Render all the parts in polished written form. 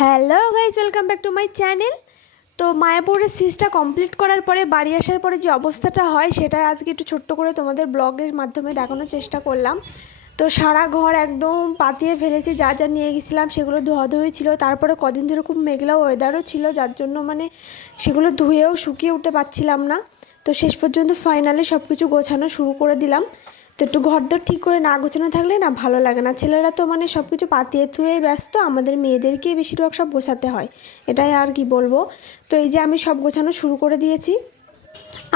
Hello guys, welcome back to my channel. তো মায়াপুরের সিরিজটা কমপ্লিট করার পরে বাড়ি আসার পরে যে অবস্থাটা হয় সেটা আজকে একটু ছোট্ট করে তোমাদের ব্লগের মাধ্যমে দেখানোর চেষ্টা করলাম। তো সারা ঘর একদম পাতিয়ে ফেলেছি, যা যা নিয়ে গেছিলাম সেগুলো ধোয়াধুয়ি ছিল। তারপরে কদিন ধরে খুব মেঘলা ওয়েদারও ছিল, যার জন্য সেগুলো ধুয়েও শুকিয়ে উঠতে পারছিলাম না। তো শেষ পর্যন্ত ফাইনালি সব কিছু গোছানো শুরু করে দিলাম। তো একটু ঘরদোর ঠিক করে না গোছানো থাকলে না ভালো লাগে না। ছেলেরা তো সব কিছু পাতিয়ে থুয়েই ব্যস্ত, আমাদের মেয়েদেরকেই বেশিরভাগ সব গোছাতে হয়, এটাই আর কি বলবো। তো এই যে আমি সব গোছানো শুরু করে দিয়েছি।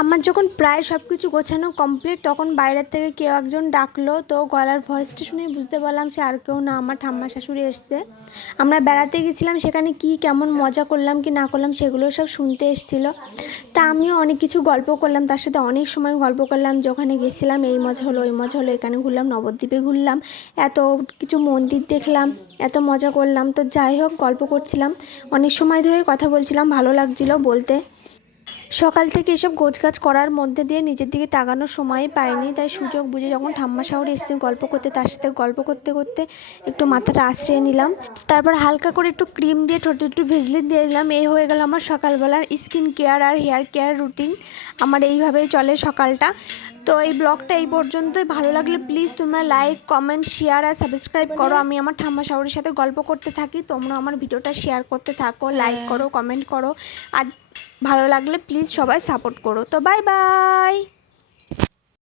আমার যখন প্রায় সব কিছু গোছানো কমপ্লিট তখন বাইরের থেকে কেউ একজন ডাকলো। তো গলার ভয়েসটা শুনেই বুঝতে পারলাম সে আর কেউ না, আমার ঠাম্মা শাশুড়ি এসছে। আমরা বেড়াতে গেছিলাম, সেখানে কি কেমন মজা করলাম কি না করলাম সেগুলো সব শুনতে এসেছিলো। তা আমিও অনেক কিছু গল্প করলাম, তার সাথে অনেক সময় গল্প করলাম যে ওখানে গেছিলাম, এই মজা হলো ওই মজা হলো, এখানে ঘুরলাম, নবদ্বীপে ঘুরলাম, এত কিছু মন্দির দেখলাম, এত মজা করলাম। তো যাই হোক, গল্প করছিলাম, অনেক সময় ধরে কথা বলছিলাম, ভালো লাগছিলো বলতে। সকাল থেকে এসব গোছগাছ করার মধ্যে দিয়ে নিজের দিকে তাকানোর সময় পাইনি, তাই সুযোগ বুঝে যখন ঠাম্মা শাশুড়ি এসেছেন গল্প করতে, তার সাথে গল্প করতে করতে একটু মাথাটা আশ্রয় নিলাম। তারপর হালকা করে একটু ক্রিম দিয়ে ঠোঁটে একটু ভেজলিন দিয়ে দিলাম। এই হয়ে গেল আমার সকালবেলার স্কিন কেয়ার আর হেয়ার কেয়ার রুটিন। আমার এইভাবেই চলে সকালটা। তো এই ব্লগটা এই পর্যন্তই। ভালো লাগলে প্লিজ তোমরা লাইক, কমেন্ট, শেয়ার আর সাবস্ক্রাইব করো। আমি আমার ঠাম্মা শাশুড়ির সাথে গল্প করতে থাকি, তোমরা আমার ভিডিওটা শেয়ার করতে থাকো, লাইক করো, কমেন্ট করো। আর ভালো লাগলে প্লিজ সবাই সাপোর্ট করো। তো বাই বাই।